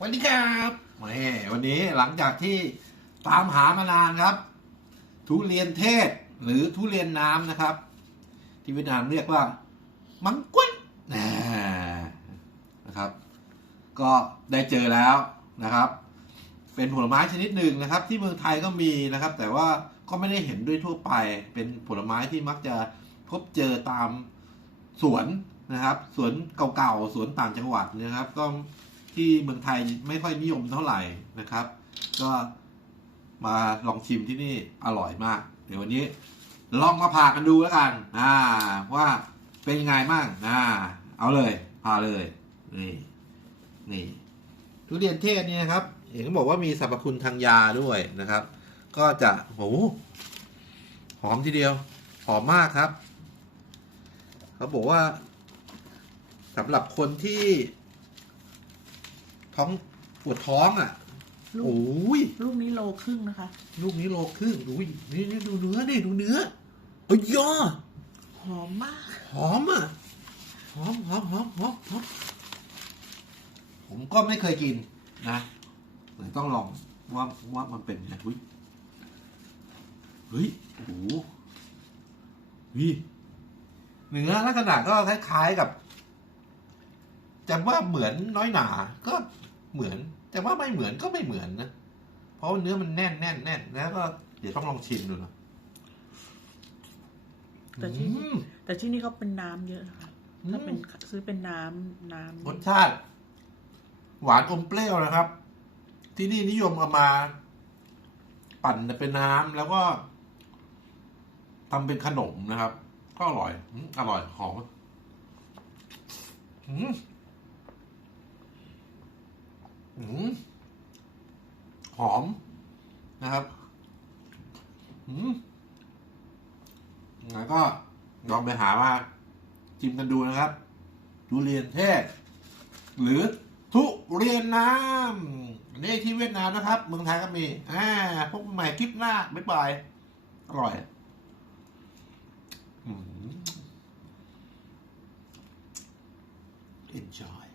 สวัสดีครับแหมวันนี้หลังจากที่ตามหามานานครับ ทุเรียนเทศหรือทุเรียนน้ำนะครับ ที่เวียดนามเรียกว่า มังกุดนนะครับ ก็ได้เจอแล้วนะครับ เป็นผลไม้ชนิดหนึ่งนะครับ ที่เมืองไทยก็มีนะครับ แต่ว่าก็ไม่ได้เห็นด้วยทั่วไป เป็นผลไม้ที่มักจะพบเจอตามสวนนะครับ สวนเก่าๆสวนต่างจังหวัดนะครับ ก็ ที่เมืองไทยไม่ค่อยนิยมเท่าไหร่นะครับ ก็มาลองชิมที่นี่อร่อยมาก เดี๋ยววันนี้ลองมาผ่ากันดูแล้วกันอ่าว่าเป็นยังไงบ้างอ่าเอาเลยพาเลยนี่นี่ทุเรียนเทศนี่นะครับเห็นเขาบอกว่ามีสรรพคุณทางยาด้วยนะครับ ก็จะโหหอมทีเดียว หอมมากครับ เขาบอกว่าสำหรับคนที่ ท้องปวดท้องอะลูก โอ้ยลูกนี้โลครึ่งนะคะ ลูกนี้โลครึ่งดูนี่นี่ดูเนื้อนี่ดูเนื้อโอ้ยย่อหอมมาก หอมอะหอมหอมหอมหอมหอมผมก็ไม่เคยกินนะแต่ต้องลองว่าว่ามันเป็นไงเฮ้ยเฮ้ยโอ้โหเฮ้ยเนื้อลักษณะก็คล้ายๆกับ จะว่าเหมือนน้อยหนาก็เหมือน แต่ว่าไม่เหมือนก็ไม่เหมือนนะเพราะว่าเนื้อมันแน่นแน่นแน่นแล้วก็เดี๋ยวต้องลองชิมดูนะแต่ที่อืม แต่ที่นี่เขาเป็นน้ำเยอะนะคะถ้าเป็นซื้อเป็นน้ำน้ำรสชาติ หวานอมเปรี้ยวนะครับ ที่นี่นิยมเอามา ปั่นเป็นน้ำแล้วก็ทำเป็นขนมนะครับ ก็อร่อยอืมอร่อยหอมอืมอืม หอมนะครับอืมงั้นก็ลองไปหาว่าชิมกันดูนะครับทุเรียนเทศ หรือทุเรียนน้ำนี่ที่เวียดนามนะครับ เมืองไทยก็มีอ่าพบกันใหม่คลิปหน้าบ๊ายบายอร่อยอืม enjoy